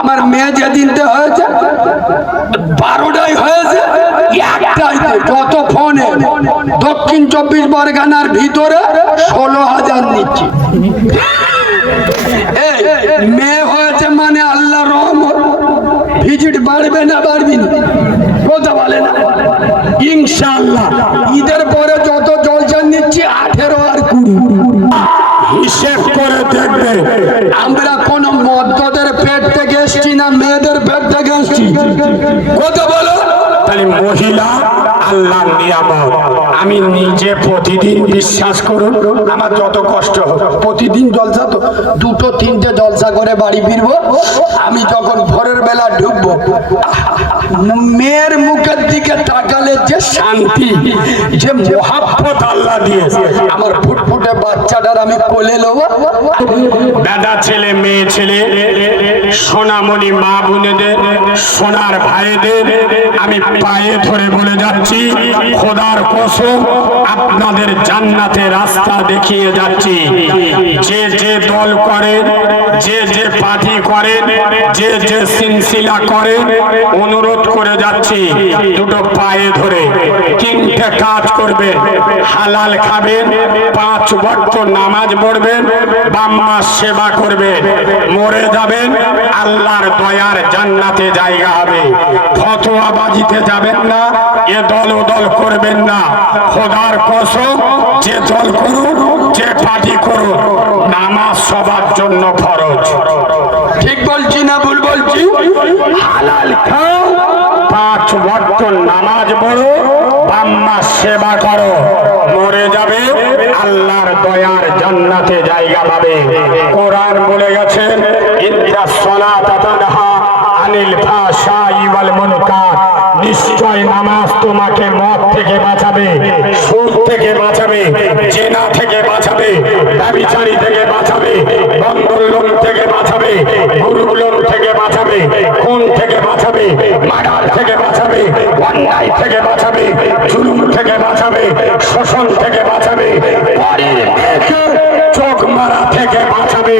আমার মেয়ে যেদিনতে হয়েছে 12টায় হয়েছে, একটাইতে যত ফোনে দক্ষিণ 24 পরগনার ভিতরে 16,000 নিচ্ছে। মেয়ে হয়েছে মানে আল্লাহ রহমত, ভিজিট বাড়বে না বাড়বি না কথা বলে না ইনশাআল্লাহ। ঈদের পরে যত জলসা নিচ্ছি 18 আর 20 হিসেব করে দেখবে। আমরা কোন মদ্যদের পেট থেকে এসছি না মেয়েদের পেট থেকে এসছি কথা বলো। তাহলে মহিলা আল্লাহর নিয়ামত। আমি নিজে প্রতিদিন বিশ্বাস করুন, আমার যত কষ্ট হোক প্রতিদিন জলসা তো 2-3টে জলসা করে বাড়ি ফিরবো। আমি যখন ভোরের বেলা ঢুকবো মেয়ের মুখের দিকে তাকালে যে শান্তি, যে মহাব্বত আল্লাহ দিয়েছে, আমার ফুটফুটে বাচ্চাটার আমি কোলে নেবো। দাদা ছেলে মেয়ে ছেলে সোনামণি মা বোনেদের সোনার ভাইদের আমি পায়ে ধরে বলে যাচ্ছি, খোদার কসম আপনাদের জান্নাতে রাস্তা দেখিয়ে যাচ্ছি। যে যে দল করেন, যে যে পার্টি করেন, যে যে সিলসিলা করেন, অনুরোধ করে যাচ্ছি দুটো পায়ে ধরে 3টে কাজ করবেন। হালাল খাবেন, 5 ওয়াক্ত নামাজ পড়বেন, বাম্মা সেবা করবেন, মরে যাবেন আল্লাহর দয়ার জান্নাতে জায়গা হবে। ফতোয়াবাজিতে যাবেন না, এ দল ও দল করবেন না। খোদার কসম যে দল করুন, যে পার্টি করুন, নামাজ সবার জন্য ফরজ। ঠিক বলছি না ভুল বলছি? হালাল খাও, 5 ওয়াক্ত নামাজ পড়ো, বাম্মা সেবা করো, মরে যাবে আল্লাহর দয়ার জান্নাতে জায়গা পাবে। কোরআন বলে গেছে ইন্নাস সালাতা তানহা আনিল ফাহশাই ওয়াল মুনকার। নিশ্চয় নামাজ তোমাকে মদ থেকে বাঁচাবে, সুদ থেকে বাঁচাবে, জেনা থেকে বাঁচাবে, ব্যভিচারী থেকে বাঁচাবে, বন্ধন লোন থেকে বাঁচাবে, গ্রুপ লোন থেকে বাঁচাবে, খুন থেকে বাঁচাবে, মার্ডার থেকে বাঁচাবে, অন্যায় থেকে বাঁচাবে, জুলুম থেকে বাঁচাবে, শোষণ থেকে বাঁচাবে, পরের মেয়েকে চোখ মারা থেকে বাঁচাবে।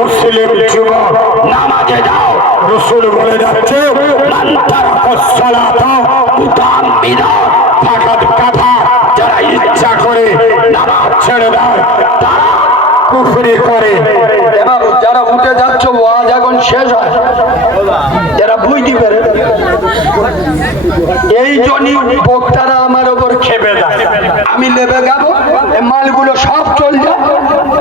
মুসলিম যুবক নামাজে যাও। রাসূল বলে যাচ্ছে মান তারাকাস সালাতা মুতাআম্মিদান ফাকাদ কাফার। যারা ইচ্ছা করে নামাজ ছেড়ে দেয় তারা কুফরি করে। যারা উঠে যাচ্ছ ওয়াজ এখন শেষ হয়, যারা বুঝতে পারে এই জন্যই বক্তারা আমার ওপর খেপে যায়। আমি লেবে যাবো, মালগুলো সব চল যায়।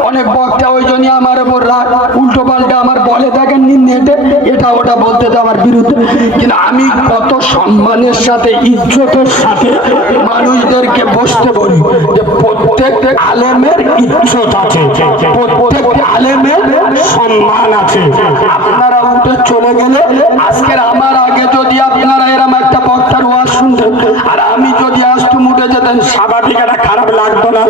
অনেক বক্তা ওই জন্যই আমার ওপর রাগ, উল্টো পাল্টা আমার বলে থাকেন নেটে এটা ওটা বলতে তো আমার বিরুদ্ধে। কিন্তু আমি কত সম্মানের সাথে ইজ্জতের সাথে মানুষদেরকে বসতে বলি যে প্রত্যেক আলেমের ইজ্জত আছে, প্রত্যেক আলেমের সম্মান আছে। আপনারা উঠে চলে গেলে আজকের আমার আগে যদি আপনারা এরকম একটা বক্তার ওয়াজ শুনতেন আর আমি যদি আসতুম উঠে যেতেন, স্বাভাবিক একটা খারাপ লাগতো না?